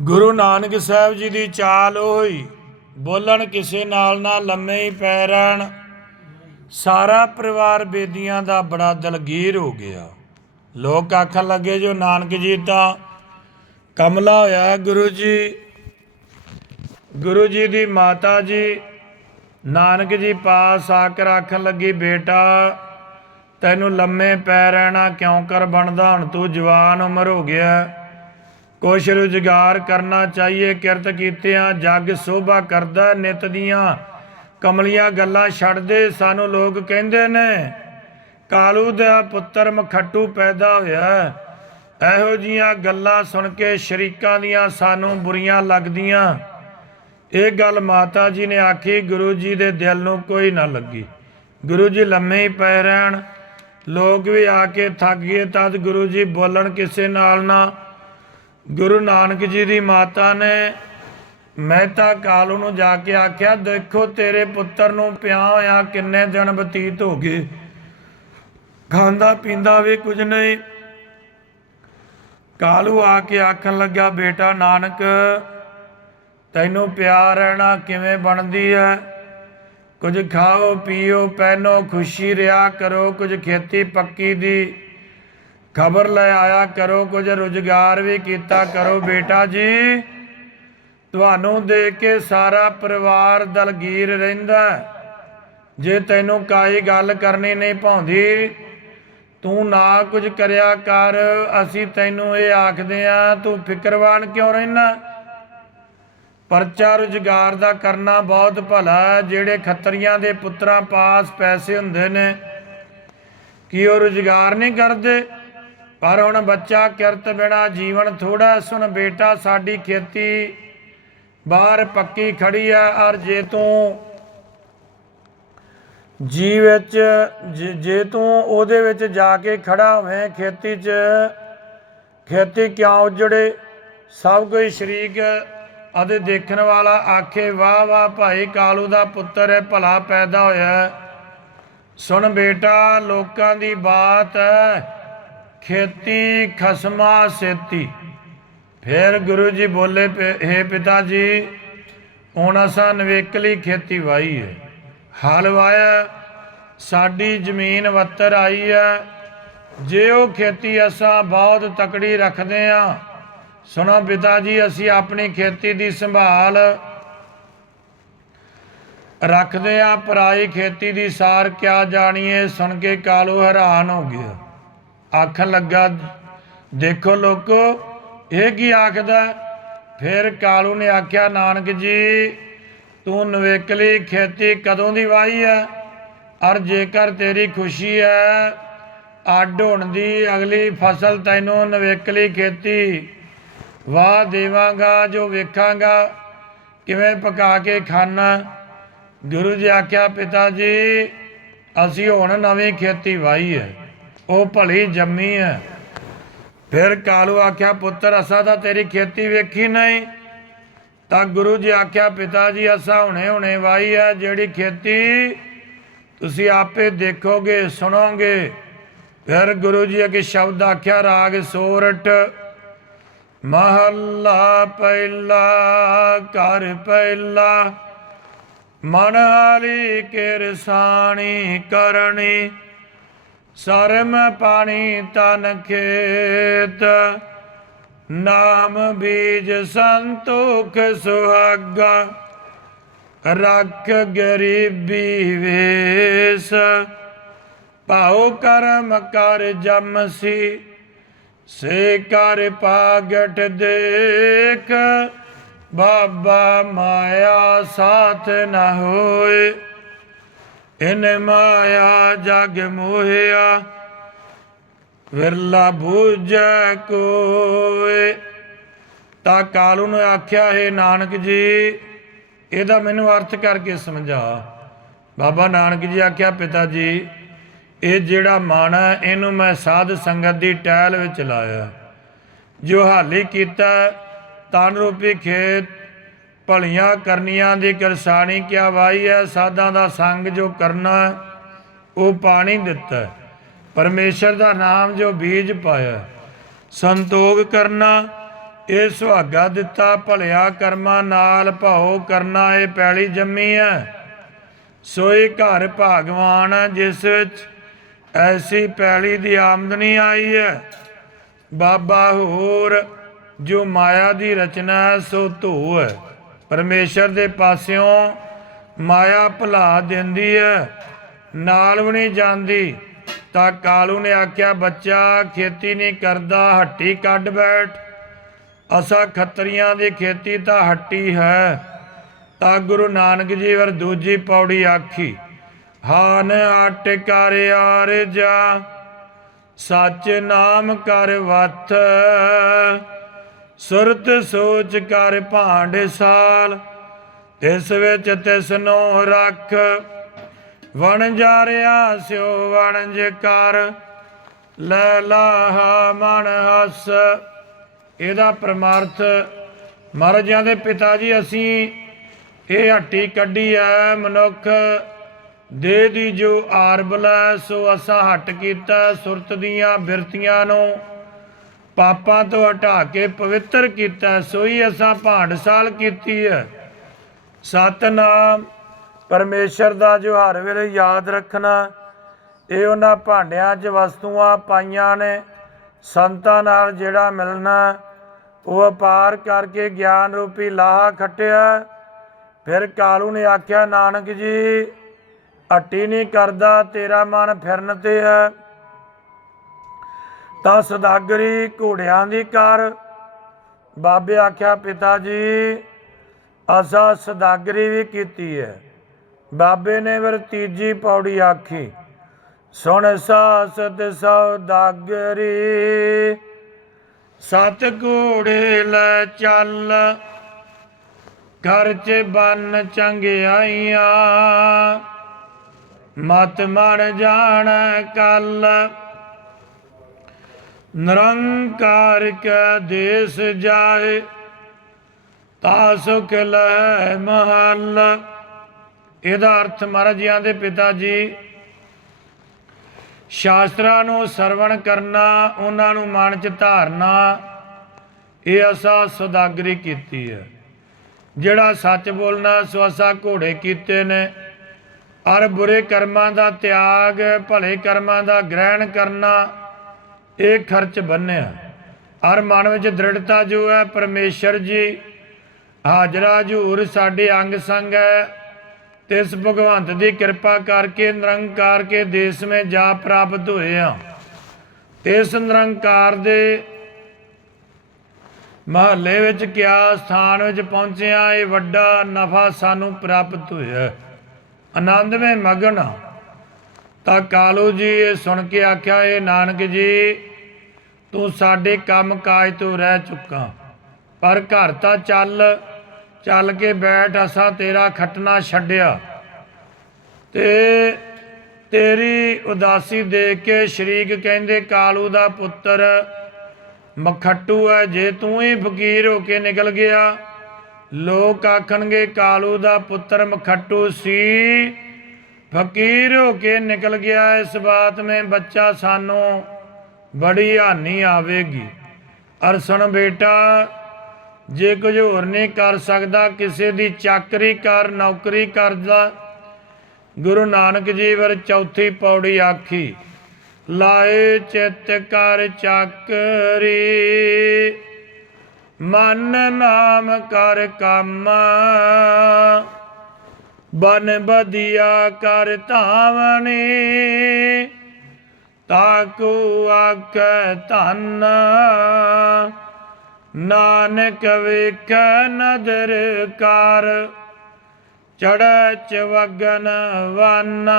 ਗੁਰੂ ਨਾਨਕ ਸਾਹਿਬ ਜੀ ਦੀ ਚਾਲ ਹੋਈ ਬੋਲਣ ਕਿਸੇ ਨਾਲ ਨਾ ਲੰਮੇ ਹੀ ਪੈ ਰਹਿਣ। ਸਾਰਾ ਪਰਿਵਾਰ ਬੇਦੀਆਂ ਦਾ ਬੜਾ ਦਲਗੀਰ ਹੋ ਗਿਆ। ਲੋਕ ਆਖਣ ਲੱਗੇ, ਜੋ ਨਾਨਕ ਜੀ ਤਾਂ ਕਮਲਾ ਹੋਇਆ ਗੁਰੂ ਜੀ। ਗੁਰੂ ਜੀ ਦੀ ਮਾਤਾ ਜੀ, ਨਾਨਕ ਜੀ ਪਾਸ ਆ ਕੇ ਆਖਣ ਲੱਗੀ, ਬੇਟਾ, ਤੈਨੂੰ ਲੰਮੇ ਪੈ ਰਹਿਣਾ ਕਿਉਂ ਕਰ ਬਣਦਾ? ਹੁਣ ਤੂੰ ਜਵਾਨ ਉਮਰ ਹੋ ਗਿਆ ਕੁਛ ਰੁਜ਼ਗਾਰ ਕਰਨਾ ਚਾਹੀਏ ਕਿਰਤ ਕੀਤਿਆਂ ਜੱਗ ਸੋਭਾ ਕਰਦਾ ਹੈ, ਨਿਤ ਦੀਆਂ ਕਮਲੀਆਂ ਗੱਲਾਂ ਛੱਡਦੇ ਸਾਨੂੰ ਲੋਕ ਕਹਿੰਦੇ ਨੇ ਕਾਲੂ ਦਾ ਪੁੱਤਰ ਮਖੱਟੂ ਪੈਦਾ ਹੋਇਆ। ਇਹੋ ਜੀਆਂ ਗੱਲਾਂ ਸੁਣ ਕੇ ਸ਼ਰੀਕਾਂ ਦੀਆਂ ਸਾਨੂੰ ਬੁਰੀਆਂ ਲੱਗਦੀਆਂ। ਇਹ ਗੱਲ ਮਾਤਾ ਜੀ ਨੇ ਆਖੀ ਗੁਰੂ ਜੀ ਦੇ ਦਿਲ ਨੂੰ ਕੋਈ ਨਾ ਲੱਗੀ। ਗੁਰੂ ਜੀ ਲੰਮੇ ਹੀ ਪੈ ਰਹਿਣ। ਲੋਕ ਵੀ ਆ ਕੇ ਥੱਕ ਗਏ ਤਦ ਗੁਰੂ ਜੀ ਬੋਲਣ ਕਿਸੇ ਨਾਲ ਨਾ ਗੁਰੂ ਨਾਨਕ ਜੀ ਦੀ ਮਾਤਾ ਨੇ ਮਹਿਤਾ ਕਾਲੂ ਨੂੰ ਜਾ ਕੇ ਆਖਿਆ, ਦੇਖੋ ਤੇਰੇ ਪੁੱਤਰ ਨੂੰ ਪਿਆ ਹੋਇਆ ਕਿੰਨੇ ਦਿਨ ਬਤੀਤ ਹੋ ਗਏ। ਖਾਂਦਾ ਪੀਂਦਾ ਵੀ ਕੁਝ ਨਹੀਂ। ਕਾਲੂ ਆ ਕੇ ਆਖਣ ਲੱਗਾ, ਬੇਟਾ ਨਾਨਕ, ਤੈਨੂੰ ਪਿਆਰ ਰਹਿਣਾ ਕਿਵੇਂ ਬਣਦੀ ਹੈ ਕੁਝ ਖਾਓ, ਪੀਓ, ਪਹਿਨੋ, ਖੁਸ਼ੀ ਰਿਆ ਕਰੋ, ਕੁਝ ਖੇਤੀ ਪੱਕੀ ਦੀ ਖਬਰ ਲੈ ਆਇਆ ਕਰੋ, ਕੁਝ ਰੁਜ਼ਗਾਰ ਵੀ ਕੀਤਾ ਕਰੋ ਬੇਟਾ ਜੀ। ਤੁਹਾਨੂੰ ਦੇਖ ਕੇ ਸਾਰਾ ਪਰਿਵਾਰ ਦਲਗੀਰ ਰਹਿੰਦਾ ਜੇ ਤੈਨੂੰ ਕਾਈ ਗੱਲ ਕਰਨੀ ਨਹੀਂ ਭਾਉਂਦੀ, ਤੂੰ ਨਾ ਕੁਝ ਕਰਿਆ ਕਰ, ਅਸੀਂ ਤੈਨੂੰ ਇਹ ਆਖਦੇ ਆ ਤੂੰ ਫਿਕਰਵਾਨ ਕਿਉਂ ਰਹਿਣਾ ਪਰਚਾ ਰੁਜ਼ਗਾਰ ਦਾ ਕਰਨਾ ਬਹੁਤ ਭਲਾ ਜਿਹੜੇ ਖੱਤਰੀਆਂ ਦੇ ਪੁੱਤਰਾਂ ਪਾਸ ਪੈਸੇ ਹੁੰਦੇ ਨੇ, ਕੀ ਉਹ ਰੁਜ਼ਗਾਰ ਨਹੀਂ ਕਰਦੇ? ਪਰ ਹੁਣ ਬੱਚਾ ਕਿਰਤ ਬਿਨਾ ਜੀਵਨ ਥੋੜਾ ਸੁਣ ਬੇਟਾ ਸਾਡੀ ਖੇਤੀ, ਬਾਹਰ ਪੱਕੀ ਖੜੀ ਆ ਔਰ ਜੇ ਤੂੰ ਜੀ ਵਿੱਚ, ਜੇ- ਜੇ ਤੂੰ ਉਹਦੇ ਵਿੱਚ ਜਾ ਕੇ ਖੜਾ ਹੋਵੇਂ ਖੇਤੀ 'ਚ, ਖੇਤੀ ਕਿਉਂ ਉਜੜੇ? ਸਭ ਕੋਈ ਸ਼ਰੀਕ ਅਤੇ ਦੇਖਣ ਵਾਲਾ ਆਖੇ, ਵਾਹ ਵਾਹ ਭਾਈ ਕਾਲੂ ਦਾ ਪੁੱਤਰ ਹੈ, ਭਲਾ ਪੈਦਾ ਹੋਇਆ ਸੁਣ ਬੇਟਾ, ਲੋਕਾਂ ਦੀ ਬਾਤ ਹੈ ਖੇਤੀ ਖਸਮਾ ਸੇਤੀ। ਫਿਰ ਗੁਰੂ ਜੀ ਬੋਲੇ ਹੈ ਪਿਤਾ ਜੀ, ਹੁਣ ਅਸਾਂ ਨਵੇਕਲੀ ਖੇਤੀ ਵਾਈ ਹੈ ਹਲ ਵਾਇਆ ਸਾਡੀ ਜ਼ਮੀਨ ਵੱਤਰ ਆਈ ਹੈ ਜੇ ਉਹ ਖੇਤੀ ਅਸਾਂ ਬਹੁਤ ਤਕੜੀ ਰੱਖਦੇ ਆ, ਸੁਣੋ ਪਿਤਾ ਜੀ, ਅਸੀਂ ਆਪਣੀ ਖੇਤੀ ਦੀ ਸੰਭਾਲ ਰੱਖਦੇ ਆ, ਪਰਾਈ ਖੇਤੀ ਦੀ ਸਾਰ ਕਿਆ ਜਾਣੀਏ, ਸੁਣ ਕੇ ਕਾਲੂ ਹੈਰਾਨ ਹੋ ਗਿਆ ਆਖਣ ਲੱਗਾ, ਦੇਖੋ ਲੋਕੋ, ਇਹ ਕੀ ਆਖਦਾ? ਫਿਰ ਕਾਲੂ ਨੇ ਆਖਿਆ, ਨਾਨਕ ਜੀ, ਤੂੰ ਨਵੇਕਲੀ ਖੇਤੀ ਕਦੋਂ ਦੀ ਵਾਈ ਹੈ ਔਰ ਜੇਕਰ ਤੇਰੀ ਖੁਸ਼ੀ ਹੈ ਅੱਡ ਹੋਣ ਦੀ ਅਗਲੀ ਫਸਲ ਤੈਨੂੰ ਨਵੇਕਲੀ ਖੇਤੀ। ਵਾਹ ਦੇਵਾਂਗਾ, ਜੋ ਵੇਖਾਂਗਾ, ਕਿਵੇਂ ਪਕਾ ਕੇ ਖਾਣਾ ਗੁਰੂ ਜੀ ਆਖਿਆ, ਪਿਤਾ ਜੀ, ਅਸੀਂ ਹੁਣ ਨਵੀਂ ਖੇਤੀ ਵਾਈ ਹੈ ਉਹ ਭਲੀ ਜੰਮੀ ਹੈ ਫਿਰ ਕਾਲੂ ਆਖਿਆ, ਪੁੱਤਰ, ਅਸਾਂ ਤਾਂ ਤੇਰੀ ਖੇਤੀ ਵੇਖੀ ਨਹੀਂ। ਤਾਂ ਗੁਰੂ ਜੀ ਆਖਿਆ, ਪਿਤਾ ਜੀ, ਅਸਾਂ ਹੁਣੇ ਹੁਣੇ ਵਾਈ ਹੈ ਜਿਹੜੀ ਖੇਤੀ ਤੁਸੀਂ ਆਪੇ ਦੇਖੋਗੇ, ਸੁਣੋਗੇ। ਫਿਰ ਗੁਰੂ ਜੀ ਅੱਗੇ ਸ਼ਬਦ ਆਖਿਆ, ਰਾਗ ਸੋਰਠ ਮਹੱਲਾ ਪਹਿਲਾ, ਘਰ ਪਹਿਲਾ, ਮਨ ਹਾਲੀ ਕਿਰਸਾਣੀ ਕਰਨੀ। ਸਰਮ ਪਾਣੀ ਤਨ ਖੇਤ, ਨਾਮ ਬੀਜ ਸੰਤੋਖ ਸੁਹਾਗਾ, ਰੱਖ ਗਰੀਬੀ ਵੇਸ, ਭਾਉ ਕਰਮ ਕਰ ਜਮਸੀ ਸੇ ਕਰ ਪਾਗਟ ਦੇਖ, ਬਾਬਾ ਮਾਇਆ ਸਾਥ ਨਾ ਹੋਏ। ਇਨ ਮਾਇਆ ਜਗ ਮੋਹਿਆ, ਵਿਰਲਾ ਬੂਝੈ ਕੋਏ। ਤਾਂ ਕਾਲੂ ਨੇ ਆਖਿਆ, ਹੈ ਨਾਨਕ ਜੀ, ਇਹਦਾ ਮੈਨੂੰ ਅਰਥ ਕਰਕੇ ਸਮਝਾ। ਬਾਬਾ ਨਾਨਕ ਜੀ ਆਖਿਆ, ਪਿਤਾ ਜੀ, ਇਹ ਜਿਹੜਾ ਮਨ ਹੈ, ਇਹਨੂੰ ਮੈਂ ਸਾਧ ਸੰਗਤ ਦੀ ਟਹਿਲ ਵਿੱਚ ਲਾਇਆ। ਜੋ ਹਾਲੀ ਕੀਤਾ, ਤਨ ਰੂਪੀ ਖੇਤ ਭਲੀਆਂ ਕਰਨੀਆਂ ਦੀ ਕਿਰਸਾਣੀ ਕਿਆ ਵਾਈ ਹੈ? ਸਾਧਾਂ ਦਾ ਸੰਗ ਜੋ ਕਰਨਾ ਉਹ ਪਾਣੀ ਦਿੱਤਾ ਹੈ। ਪਰਮੇਸ਼ਰ ਦਾ ਨਾਮ ਜੋ ਬੀਜ ਪਾਇਆ ਸੰਤੋਖ ਕਰਨਾ, ਇਹ ਸੁਹਾਗਾ ਦਿੱਤਾ, ਭਲਿਆ ਕਰਮਾਂ ਨਾਲ ਭਾਉ ਕਰਨਾ, ਇਹ ਪੈਲੀ ਜੰਮੀ ਹੈ। ਸੋਈ ਘਰ ਭਾਗਵਾਨ ਹੈ, ਜਿਸ ਵਿੱਚ ਐਸੀ ਪੈਲੀ ਦੀ ਆਮਦਨੀ ਆਈ ਹੈ। ਬਾਬਾ ਹੋਰ ਜੋ ਮਾਇਆ ਦੀ ਰਚਨਾ ਹੈ, ਸੋ ਧੋ ਹੈ। ਪਰਮੇਸ਼ਰ ਦੇ ਪਾਸਿਓਂ ਮਾਇਆ ਭੁਲਾ ਦਿੰਦੀ ਹੈ, ਨਾਲ ਵੀ ਨਹੀਂ ਜਾਂਦੀ। ਤਾਂ ਕਾਲੂ ਨੇ ਆਖਿਆ, ਬੱਚਾ, ਖੇਤੀ ਨਹੀਂ ਕਰਦਾ, ਹੱਟੀ ਕੱਢ ਬੈਠ। ਅਸਾ ਖੱਤਰੀਆਂ ਦੀ ਖੇਤੀ ਤਾਂ ਹੱਟੀ ਹੈ। ਤਾਂ ਗੁਰੂ ਨਾਨਕ ਜੀ ਵਰ ਦੂਜੀ ਪੌੜੀ ਆਖੀ, ਹਾਨ ਆਟ ਕਰ ਆਰਜਾ ਸੱਚ ਨਾਮ ਕਰ ਵਤ ਸੁਰਤ ਸੋਚ ਕਰ ਭਾਂਡ ਸਾਲ, ਤਿਸ ਵਿੱਚ ਤਿਸ ਨੂੰ ਰੱਖ। ਵਣ ਜਾ ਜਾਰਿਆ ਸਿਓ ਵਣਜ ਕਰ, ਲੈ ਲਾਹਾ ਮਨ ਹਸ। ਇਹਦਾ ਪਰਮਾਰਥ ਮਹਾਰਾਜਾਂ ਦੇ ਪਿਤਾ ਜੀ, ਅਸੀਂ ਇਹ ਹੱਟੀ ਕੱਢੀ ਐ ਮਨੁੱਖ। ਦੇਹ ਦੀ ਜੋ ਆਰਬਲਾ ਸੋ ਅਸਾਂ ਹਟ ਕੀਤਾ ਸੁਰਤ ਦੀਆਂ ਬਿਰਤੀਆਂ ਨੂੰ। ਪਾਪਾਂ ਤੋਂ ਹਟਾ ਕੇ ਪਵਿੱਤਰ ਕੀਤਾ, ਸੋਈ ਅਸਾਂ ਭਾਂਡਸਾਲ ਕੀਤੀ ਹੈ। ਸਤਨਾਮ, ਪਰਮੇਸ਼ਰ ਦਾ ਜੋ ਹਰ ਵੇਲੇ ਯਾਦ ਰੱਖਣਾ, ਇਹ ਉਹਨਾਂ ਭਾਂਡਿਆਂ 'ਚ ਵਸਤੂਆਂ ਪਾਈਆਂ ਨੇ। ਸੰਤਾਂ ਨਾਲ ਜਿਹੜਾ ਮਿਲਣਾ, ਉਹ ਅਪਾਰ ਕਰਕੇ ਗਿਆਨ ਰੂਪੀ ਲਾਹਾ ਖੱਟਿਆ। ਫਿਰ ਕਾਲੂ ਨੇ ਆਖਿਆ, ਨਾਨਕ ਜੀ, ਹੱਟੀ ਨਹੀਂ ਕਰਦਾ, ਤੇਰਾ ਮਨ ਫਿਰਨ ਤੇ ਹੈ। ਤਾਂ ਸਦਾਗਰੀ ਘੋੜਿਆਂ ਦੀ ਕਰ। ਬਾਬੇ ਆਖਿਆ, ਪਿਤਾ ਜੀ, ਅਸਾਂ ਸਦਾਗਰੀ ਵੀ ਕੀਤੀ ਹੈ। ਬਾਬੇ ਨੇ ਫਿਰ ਤੀਜੀ ਪੌੜੀ ਆਖੀ, ਸੁਣ ਸਾਸਤ ਸੌਦਾਗਰੀ, ਸਤ ਘੋੜੇ ਲੈ ਚੱਲ। ਘਰ ਚ ਬੰਨ ਚੰਗਿਆਈਆਂ, ਮਤ ਮਣ ਜਾਣ ਕੱਲ। ਨਿਰੰਕਾਰ ਕੈ ਦੇਸ ਜਾਏ ਤਾ ਸੁਖ ਲੈ ਮਹਲ। ਇਹਦਾ ਅਰਥ ਮਹਾਰਾਜ ਜੀਆਂ ਦੇ ਪਿਤਾ ਜੀ, ਸ਼ਾਸਤਰਾਂ ਨੂੰ ਸਰਵਣ ਕਰਨਾ, ਉਹਨਾਂ ਨੂੰ ਮਨ ਚ ਧਾਰਨਾ, ਇਹ ਅਸਾ ਸੁਦਾਗਰੀ ਕੀਤੀ ਹੈ। ਜਿਹੜਾ ਸੱਚ ਬੋਲਣਾ, ਸੋ ਅਸਾ ਘੋੜੇ ਕੀਤੇ ਨੇ। ਅਰ ਬੁਰੇ ਕਰਮਾਂ ਦਾ ਤਿਆਗ, ਭਲੇ ਕਰਮਾਂ ਦਾ ਗ੍ਰਹਿਣ ਕਰਨਾ ਇਹ ਖਰਚ ਬੰਨਿਆ ਅਰ ਮਨ ਵਿੱਚ ਦ੍ਰਿੜਤਾ ਜੋ ਹੈ, ਪਰਮੇਸ਼ਰ ਜੀ ਹਾਜ਼ਰਾ ਹਜ਼ੂਰ ਸਾਡੇ ਅੰਗ ਸੰਗ ਹੈ। ਤੇ ਇਸ ਭਗਵੰਤ ਦੀ ਕਿਰਪਾ ਕਰਕੇ ਨਿਰੰਕਾਰ ਕੇ ਦੇਸ਼ ਵਿੱਚ ਜਾ ਪ੍ਰਾਪਤ ਹੋਏ ਆ ਇਸ ਨਿਰੰਕਾਰ ਦੇ ਮਹੱਲੇ ਵਿੱਚ ਕਿਆ ਸਥਾਨ ਵਿੱਚ ਪਹੁੰਚਿਆ, ਇਹ ਵੱਡਾ ਨਫਾ ਸਾਨੂੰ ਪ੍ਰਾਪਤ ਹੋਇਆ। ਆਨੰਦ ਵਿੱਚ ਮਗਨ ਤਾਂ ਕਾਲੂ ਜੀ ਇਹ ਸੁਣ ਕੇ ਆਖਿਆ, ਇਹ ਨਾਨਕ ਜੀ, ਤੂੰ ਸਾਡੇ ਕੰਮ ਕਾਜ ਤੋਂ ਰਹਿ ਚੁੱਕਾ। ਪਰ ਘਰ ਤਾਂ ਚੱਲ ਚੱਲ ਕੇ ਬੈਠ, ਅਸਾਂ ਤੇਰਾ ਖਟਣਾ ਛੱਡਿਆ। ਤੇ ਤੇਰੀ ਉਦਾਸੀ ਦੇਖ ਕੇ ਸ਼ਰੀਕ ਕਹਿੰਦੇ, ਕਾਲੂ ਦਾ ਪੁੱਤਰ ਮਖੱਟੂ ਹੈ, ਜੇ ਤੂੰ ਹੀ ਫਕੀਰ ਹੋ ਕੇ ਨਿਕਲ ਗਿਆ, ਲੋਕ ਆਖਣਗੇ, ਕਾਲੂ ਦਾ ਪੁੱਤਰ ਮਖੱਟੂ ਸੀ ਫਕੀਰ ਹੋ ਕੇ ਨਿਕਲ ਗਿਆ ਇਸ ਬਾਤ में ਬੱਚਾ ਸਾਨੂੰ ਬੜੀ ਹਾਨੀ ਆਵੇਗੀ। ਅਰ ਬੇਟਾ, ਜੇ ਕੁਝ ਹੋਰ ਨਹੀਂ ਕਰ ਸਕਦਾ, ਕਿਸੇ ਦੀ ਚਾਕਰੀ ਕਰ, ਨੌਕਰੀ ਕਰਦਾ। ਗੁਰੂ ਨਾਨਕ ਜੀ ਵਰ ਚੌਥੀ ਪੌੜੀ ਆਖੀ, ਲਾਏ ਚਿੱਤ ਕਰ ਚਾਕਰੀ, ਮਨ ਨਾਮ ਕਰ ਕੰਮ। ਬਨ ਬਦਿਆ ਕਰ ਧਾਵਣੀ ਤਾਕੂ ਆਖੈ ਧਨ। ਨਾਨਕ ਵੇਖ ਨਦਰ ਕਰ ਚੜੈ ਚਵਗਨ ਵਨ।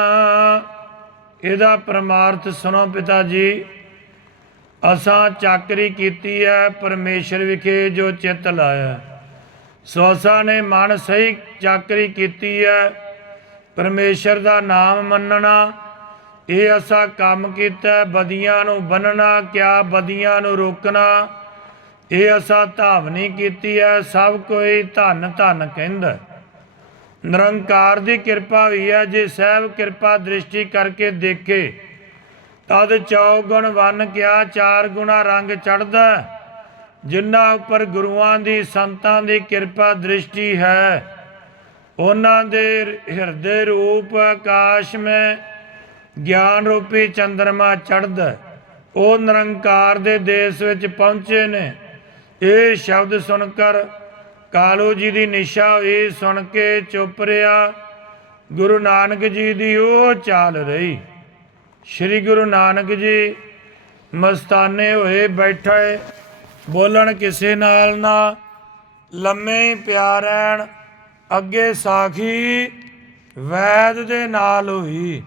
ਇਹਦਾ ਪ੍ਰਮਾਰਥ ਸੁਣੋ ਪਿਤਾ ਜੀ, ਅਸਾਂ ਚਾਕਰੀ ਕੀਤੀ ਹੈ ਪਰਮੇਸ਼ਰ ਵਿਖੇ ਜੋ ਚਿੱਤ ਲਾਇਆ। ਸੋ ਨੇ ਮਨ ਸਹੀ ਚਾਕਰੀ ਕੀਤੀ ਹੈ ਪਰਮੇਸ਼ਰ ਦਾ ਨਾਮ ਮੰਨਣਾ, ਇਹ ਅਸਾ ਕੰਮ ਕੀਤਾ, ਬਦੀਆਂ ਨੂੰ ਬੰਨਣਾ, ਕਿਆ ਬਦੀਆਂ ਨੂੰ ਰੋਕਣਾ, ਇਹ ਅਸਾਂ ਧਾਵਨੀ ਕੀਤੀ ਹੈ ਸਭ ਕੋਈ ਧੰਨ ਧੰਨ ਕਹਿੰਦਾ। ਨਿਰੰਕਾਰ ਦੀ ਕਿਰਪਾ ਹੋਈ ਹੈ ਜੇ ਸਹਿਬ ਕਿਰਪਾ ਦ੍ਰਿਸ਼ਟੀ ਕਰਕੇ ਦੇਖੇ, ਤਦ ਚੌਗੁਣ ਵਨ ਕਿਆ ਚਾਰ ਗੁਣਾ ਰੰਗ ਚੜਦਾ ਜਿਨ੍ਹਾਂ ਉੱਪਰ ਗੁਰੂਆਂ ਦੀ ਸੰਤਾਂ ਦੀ ਕਿਰਪਾ ਦ੍ਰਿਸ਼ਟੀ ਹੈ, ਉਹਨਾਂ ਦੇ ਹਿਰਦੇ ਰੂਪ ਆਕਾਸ਼ ਮੈਂ ਗਿਆਨ ਰੂਪੀ ਚੰਦਰਮਾ ਚੜ੍ਹਦਾ, ਉਹ ਨਿਰੰਕਾਰ ਦੇ ਦੇਸ਼ ਵਿੱਚ ਪਹੁੰਚੇ ਨੇ। ਇਹ ਸ਼ਬਦ ਸੁਣ ਕਰ ਕਾਲੂ ਜੀ ਦੀ ਨਿਸ਼ਾ ਹੋਈ ਸੁਣ ਕੇ ਚੁੱਪ ਰਿਹਾ। ਗੁਰੂ ਨਾਨਕ ਜੀ ਦੀ ਉਹ ਚਾਲ ਰਹੀ। ਸ੍ਰੀ ਗੁਰੂ ਨਾਨਕ ਜੀ ਮਸਤਾਨੇ ਹੋਏ ਬੈਠੇ। ਬੋਲਣ ਕਿਸੇ ਨਾਲ ਨਾ ਲੰਮੇ ਹੀ ਪਿਆ ਰਹਿਣ ਅੱਗੇ ਸਾਖੀ ਵੈਦ ਦੇ ਨਾਲ ਹੋਈ।